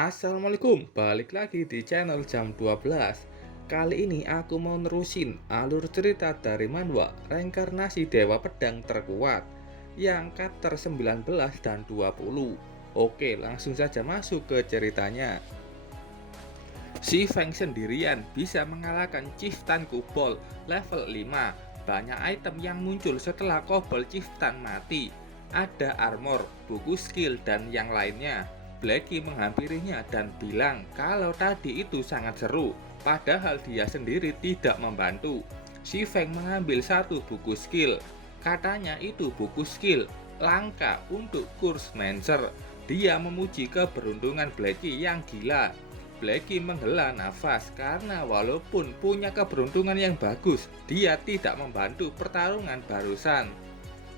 Assalamualaikum, balik lagi di channel jam 12. Kali ini aku mau nerusin alur cerita dari manhwa Reinkarnasi Dewa Pedang Terkuat yang chapter 19 dan 20. Oke, langsung saja masuk ke ceritanya. Si Feng sendirian bisa mengalahkan Chieftain Kubol level 5. Banyak item yang muncul setelah Kubol Chieftain mati. Ada armor, buku skill, dan yang lainnya. Blackie menghampirinya dan bilang kalau tadi itu sangat seru, padahal dia sendiri tidak membantu. Si Feng mengambil satu buku skill. Katanya itu buku skill langka untuk kurs Mancer. Dia memuji keberuntungan Blackie yang gila. Blackie menghela nafas karena walaupun punya keberuntungan yang bagus, dia tidak membantu pertarungan barusan.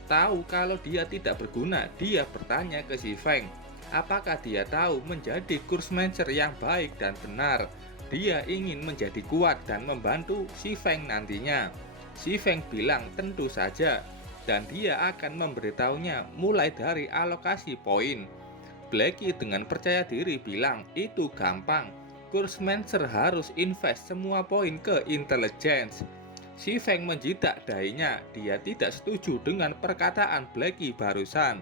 Tahu kalau dia tidak berguna, dia bertanya ke si Feng, apakah dia tahu menjadi kursmancer yang baik dan benar. Dia ingin menjadi kuat dan membantu si Feng nantinya. Si Feng bilang tentu saja, dan dia akan memberitahunya mulai dari alokasi poin. Blackie dengan percaya diri bilang itu gampang. Kursmancer harus invest semua poin ke intelligence. Si Feng menjidak dahinya, dia tidak setuju dengan perkataan Blackie barusan.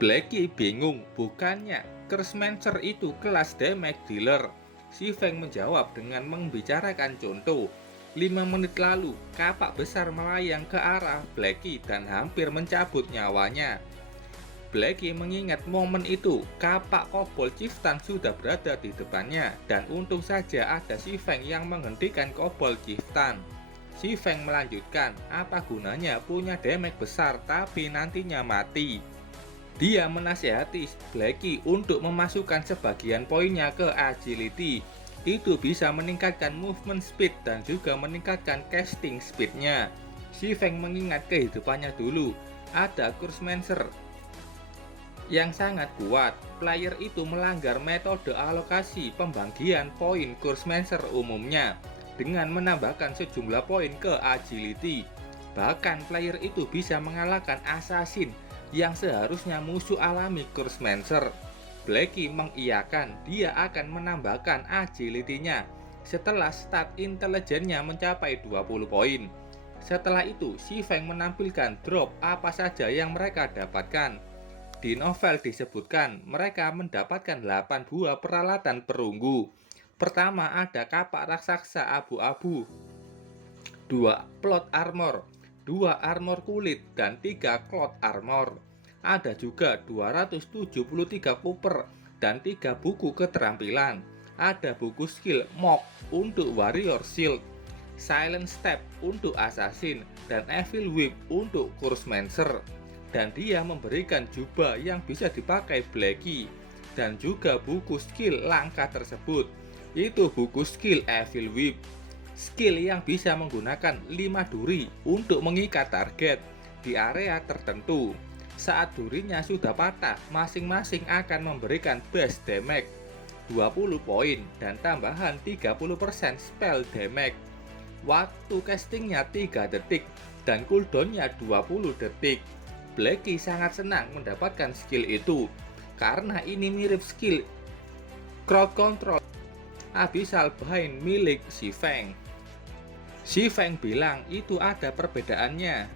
Blackie bingung, bukannya Kursmancer itu kelas damage dealer. Si Feng menjawab dengan membicarakan contoh. 5 menit lalu, kapak besar melayang ke arah Blackie dan hampir mencabut nyawanya. Blackie mengingat momen itu, kapak Kubol Chieftain sudah berada di depannya, dan untung saja ada si Feng yang menghentikan Kubol Chieftain. Si Feng melanjutkan, apa gunanya punya damage besar tapi nantinya mati. Dia menasihati Blackie untuk memasukkan sebagian poinnya ke agility. Itu bisa meningkatkan movement speed dan juga meningkatkan casting speednya. Si Feng mengingat kehidupannya dulu, ada Kursmancer yang sangat kuat. Player itu melanggar metode alokasi pembagian poin Kursmancer umumnya dengan menambahkan sejumlah poin ke agility. Bahkan player itu bisa mengalahkan assassin yang seharusnya musuh alami Kursmancer. Blackie mengiyakan dia akan menambahkan agility-nya setelah stat intelijennya mencapai 20 poin. Setelah itu, si Feng menampilkan drop apa saja yang mereka dapatkan. Di novel disebutkan mereka mendapatkan 8 buah peralatan perunggu. Pertama ada kapak raksasa abu-abu, 2 plot armor, 2 armor kulit, dan 3 cloth armor. Ada juga 273 cooper dan 3 buku keterampilan. Ada buku skill Mok untuk warrior shield, silent step untuk assassin, dan evil whip untuk kursmancer. Dan dia memberikan jubah yang bisa dipakai Blackie dan juga buku skill langka tersebut. Itu buku skill Evil Whip, skill yang bisa menggunakan 5 duri untuk mengikat target di area tertentu. Saat durinya sudah patah, masing-masing akan memberikan base damage 20 poin dan tambahan 30% spell damage. Waktu castingnya 3 detik dan cooldownnya 20 detik. Blackie sangat senang mendapatkan skill itu karena ini mirip skill crowd control Abyssal Bind milik si Feng. Si Feng bilang itu ada perbedaannya.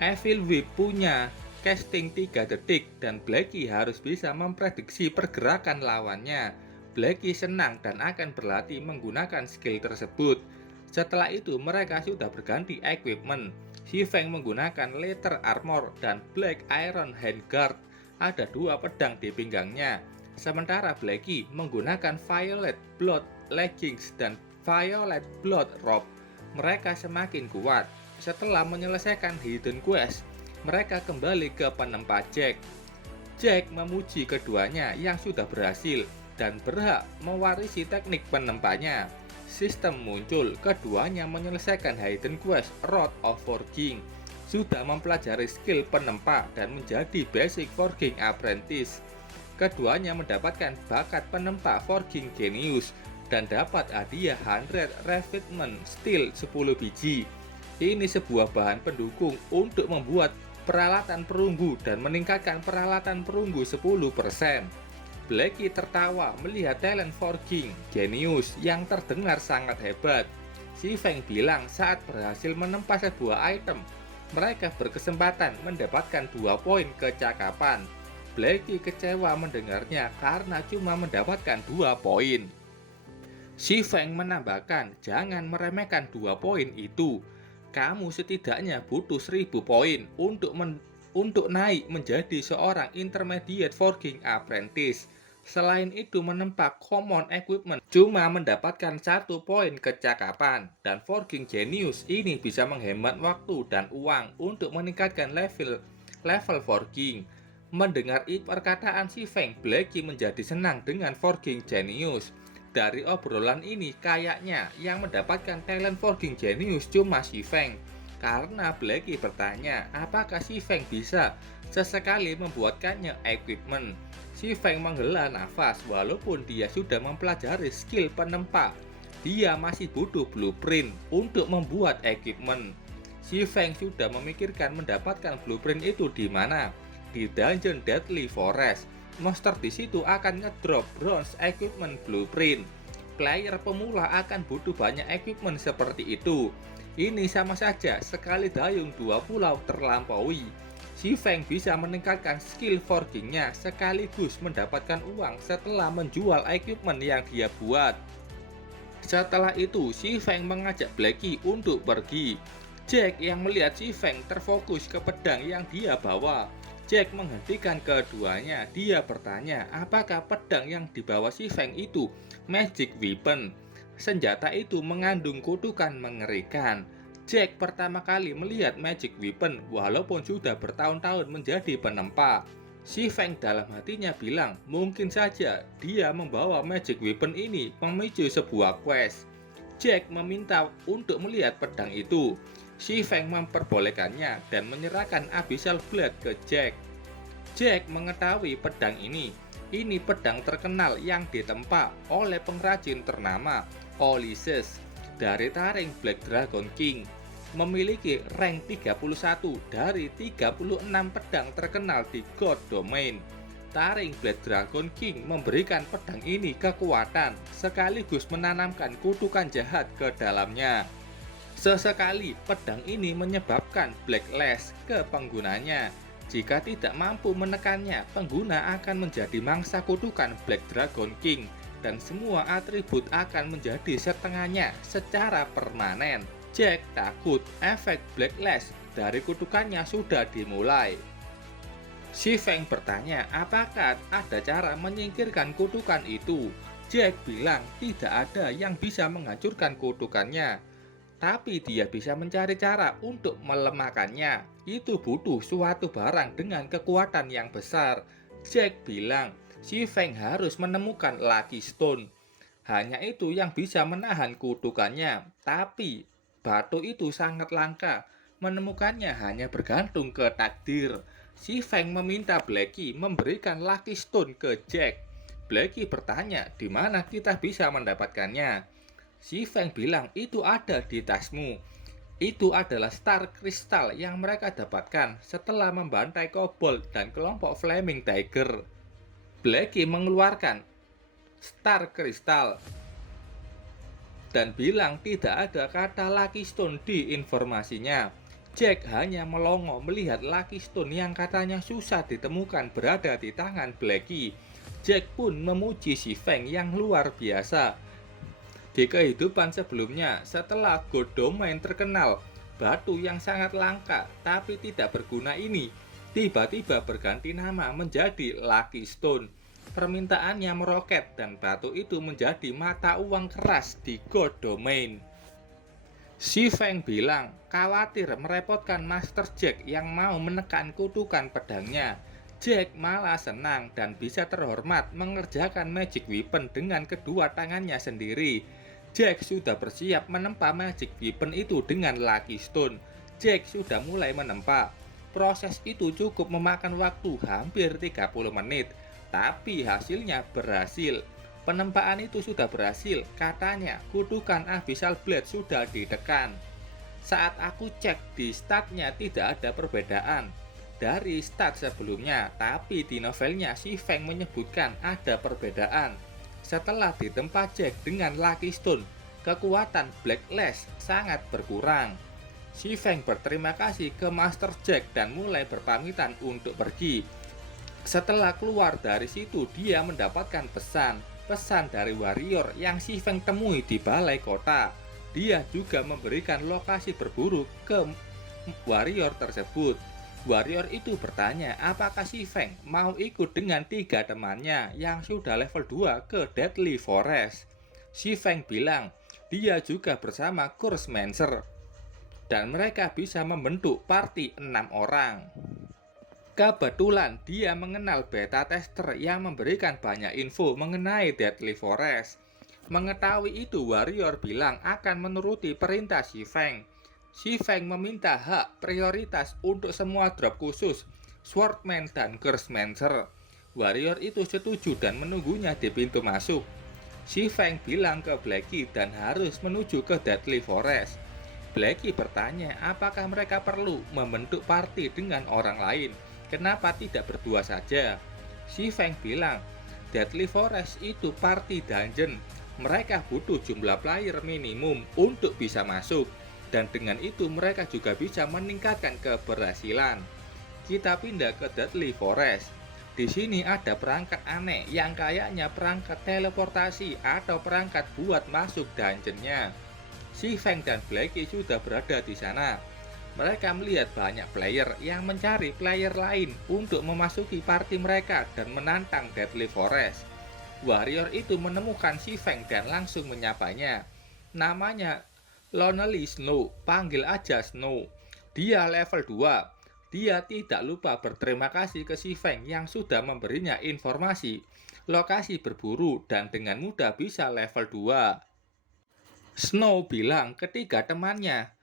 Evil Whip punya casting 3 detik dan Blackie harus bisa memprediksi pergerakan lawannya. Blackie senang dan akan berlatih menggunakan skill tersebut. Setelah itu mereka sudah berganti equipment. Si Feng menggunakan leather armor dan black iron handguard. Ada 2 pedang di pinggangnya. Sementara Blackie menggunakan violet blood leggings dan violet blood robe. Mereka semakin kuat. Setelah menyelesaikan hidden quest, mereka kembali ke penempa Jack. Jack memuji keduanya yang sudah berhasil dan berhak mewarisi teknik penempanya. Sistem muncul, keduanya menyelesaikan hidden quest Road of Forging, sudah mempelajari skill penempa dan menjadi basic forging apprentice. Keduanya mendapatkan bakat penempa forging genius dan dapat hadiah 100 refinement steel 10 biji. Ini sebuah bahan pendukung untuk membuat peralatan perunggu dan meningkatkan peralatan perunggu 10%. Blackie tertawa melihat talent forging jenius yang terdengar sangat hebat. Si Feng bilang saat berhasil menempa sebuah item, mereka berkesempatan mendapatkan 2 poin kecakapan. Blackie kecewa mendengarnya karena cuma mendapatkan 2 poin. Si Feng menambahkan, jangan meremehkan 2 poin itu. Kamu setidaknya butuh 1000 poin untuk naik menjadi seorang intermediate forging apprentice. Selain itu menempa common equipment cuma mendapatkan 1 poin kecakapan, dan forging genius ini bisa menghemat waktu dan uang untuk meningkatkan level forging. Mendengar perkataan si Feng, Blackie menjadi senang dengan forging genius. Dari obrolan ini kayaknya yang mendapatkan talent forging genius cuma si Feng. Karena Blackie bertanya apakah si Feng bisa sesekali membuatkannya equipment. Si Feng menghela nafas walaupun dia sudah mempelajari skill penempa. Dia masih butuh blueprint untuk membuat equipment. Si Feng sudah memikirkan mendapatkan blueprint itu di mana? Di Dungeon Deadly Forest. Monster di situ akan ngedrop bronze equipment blueprint. Player pemula akan butuh banyak equipment seperti itu. Ini sama saja sekali dayung 2 pulau terlampaui. Si Feng bisa meningkatkan skill forgingnya sekaligus mendapatkan uang setelah menjual equipment yang dia buat. Setelah itu, si Feng mengajak Blackie untuk pergi. Jack yang melihat si Feng terfokus ke pedang yang dia bawa. Jack menghentikan keduanya. Dia bertanya, apakah pedang yang dibawa si Feng itu magic weapon? Senjata itu mengandung kutukan mengerikan. Jack pertama kali melihat magic weapon walaupun sudah bertahun-tahun menjadi penempa. Si Feng dalam hatinya bilang, mungkin saja dia membawa magic weapon ini memicu sebuah quest. Jack meminta untuk melihat pedang itu. Si Feng memperbolehkannya dan menyerahkan Abyssal Blade ke Jack. Jack mengetahui pedang ini. Ini pedang terkenal yang ditempa oleh pengrajin ternama Ulysses dari taring Black Dragon King. Memiliki rank 31 dari 36 pedang terkenal di God Domain. Taring Black Dragon King memberikan pedang ini kekuatan sekaligus menanamkan kutukan jahat ke dalamnya. Sesekali pedang ini menyebabkan blacklist ke penggunanya. Jika tidak mampu menekannya, pengguna akan menjadi mangsa kutukan Black Dragon King dan semua atribut akan menjadi setengahnya secara permanen. Jack takut efek blacklist dari kutukannya sudah dimulai. Si Feng bertanya apakah ada cara menyingkirkan kutukan itu. Jack bilang tidak ada yang bisa menghancurkan kutukannya, tapi dia bisa mencari cara untuk melemahkannya. Itu butuh suatu barang dengan kekuatan yang besar. Jack bilang si Feng harus menemukan Lucky Stone. Hanya itu yang bisa menahan kutukannya. Tapi batu itu sangat langka. Menemukannya hanya bergantung ke takdir. Si Feng meminta Blackie memberikan Lucky Stone ke Jack. Blackie bertanya di mana kita bisa mendapatkannya. Si Feng bilang itu ada di tasmu. Itu adalah Star Crystal yang mereka dapatkan setelah membantai Kobold dan kelompok Flaming Tiger. Blackie mengeluarkan Star Crystal dan bilang tidak ada kata Lucky Stone di informasinya. Jack hanya melongo melihat Lucky Stone yang katanya susah ditemukan berada di tangan Blackie. Jack pun memuji si Feng yang luar biasa. Di kehidupan sebelumnya, setelah God Domain terkenal, batu yang sangat langka tapi tidak berguna ini tiba-tiba berganti nama menjadi Lucky Stone. Permintaannya meroket dan batu itu menjadi mata uang keras di God Domain. Si Feng bilang khawatir merepotkan Master Jack yang mau menekan kutukan pedangnya. Jack malah senang dan bisa terhormat mengerjakan magic weapon dengan kedua tangannya sendiri. Jack sudah bersiap menempa magic weapon itu dengan Lucky Stone. Jack sudah mulai menempa. Proses itu cukup memakan waktu hampir 30 menit. Tapi hasilnya berhasil. Penempaan itu sudah berhasil. Katanya kutukan Abyssal Blade sudah ditekan. Saat aku cek di statnya tidak ada perbedaan. dari stat sebelumnya, tapi di novelnya si Feng menyebutkan ada perbedaan. Setelah ditempa Jack dengan Lucky Stone, kekuatan Blacklist sangat berkurang. Si Feng berterima kasih ke Master Jack dan mulai berpamitan untuk pergi. Setelah keluar dari situ, dia mendapatkan pesan dari warrior yang si Feng temui di balai kota. Dia juga memberikan lokasi berburu ke warrior tersebut. Warrior itu bertanya apakah si Feng mau ikut dengan 3 temannya yang sudah level 2 ke Deadly Forest. Si Feng bilang dia juga bersama Kursmancer dan mereka bisa membentuk party 6 orang. Kebetulan dia mengenal beta tester yang memberikan banyak info mengenai Deadly Forest. Mengetahui itu, warrior bilang akan menuruti perintah si Feng. Si Feng meminta hak prioritas untuk semua drop khusus Swordman dan Kursmancer. Warrior itu setuju dan menunggunya di pintu masuk. Si Feng bilang ke Blackie dan harus menuju ke Deadly Forest. Blackie bertanya apakah mereka perlu membentuk party dengan orang lain. Kenapa tidak berdua saja? Si Feng bilang Deadly Forest itu party dungeon. Mereka butuh jumlah player minimum untuk bisa masuk. Dan dengan itu mereka juga bisa meningkatkan keberhasilan. Kita pindah ke Deadly Forest. Di sini ada perangkat aneh yang kayaknya perangkat teleportasi atau perangkat buat masuk dungeonnya. Si Feng dan Blackie sudah berada di sana. Mereka melihat banyak player yang mencari player lain untuk memasuki party mereka dan menantang Deadly Forest. Warrior itu menemukan si Feng dan langsung menyapanya. Namanya Lonely Snow, panggil aja Snow. Dia level 2. Dia tidak lupa berterima kasih ke si Feng yang sudah memberinya informasi, lokasi berburu dan dengan mudah bisa level 2. Snow bilang ketiga temannya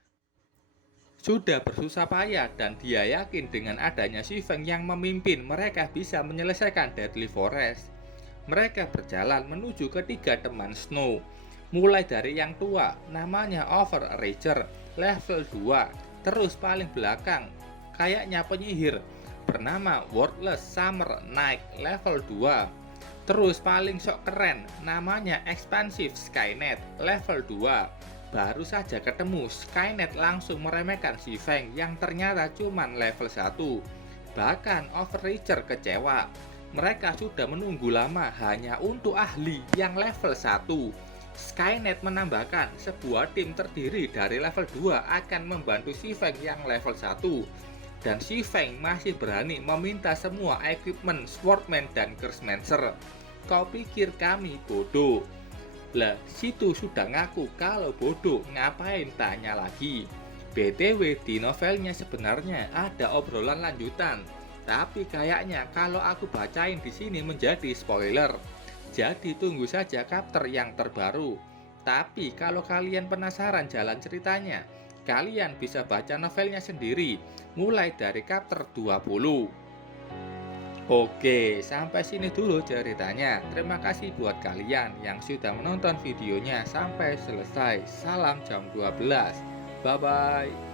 sudah bersusah payah dan dia yakin dengan adanya si Feng yang memimpin mereka bisa menyelesaikan Deadly Forest. Mereka berjalan menuju ketiga teman Snow. Mulai dari yang tua, namanya Overrager, level 2. Terus paling belakang, kayaknya penyihir, bernama Worthless Summer Night, level 2. Terus paling sok keren, namanya Expansive Skynet, level 2. Baru saja ketemu, Skynet langsung meremehkan si Feng yang ternyata cuman level 1. Bahkan Overrager kecewa. Mereka sudah menunggu lama hanya untuk ahli yang level 1. Skynet menambahkan sebuah tim terdiri dari level 2 akan membantu si Feng yang level 1. Dan si Feng masih berani meminta semua equipment Swordman dan Kursmancer. Kau pikir kami bodoh? Lah, situ sudah ngaku kalau bodoh, ngapain tanya lagi? BTW di novelnya sebenarnya ada obrolan lanjutan, tapi kayaknya kalau aku bacain di sini menjadi spoiler. Jadi tunggu saja chapter yang terbaru. Tapi kalau kalian penasaran jalan ceritanya, kalian bisa baca novelnya sendiri, mulai dari chapter 20. Oke, sampai sini dulu ceritanya. Terima kasih buat kalian yang sudah menonton videonya sampai selesai. Salam jam 12. Bye-bye.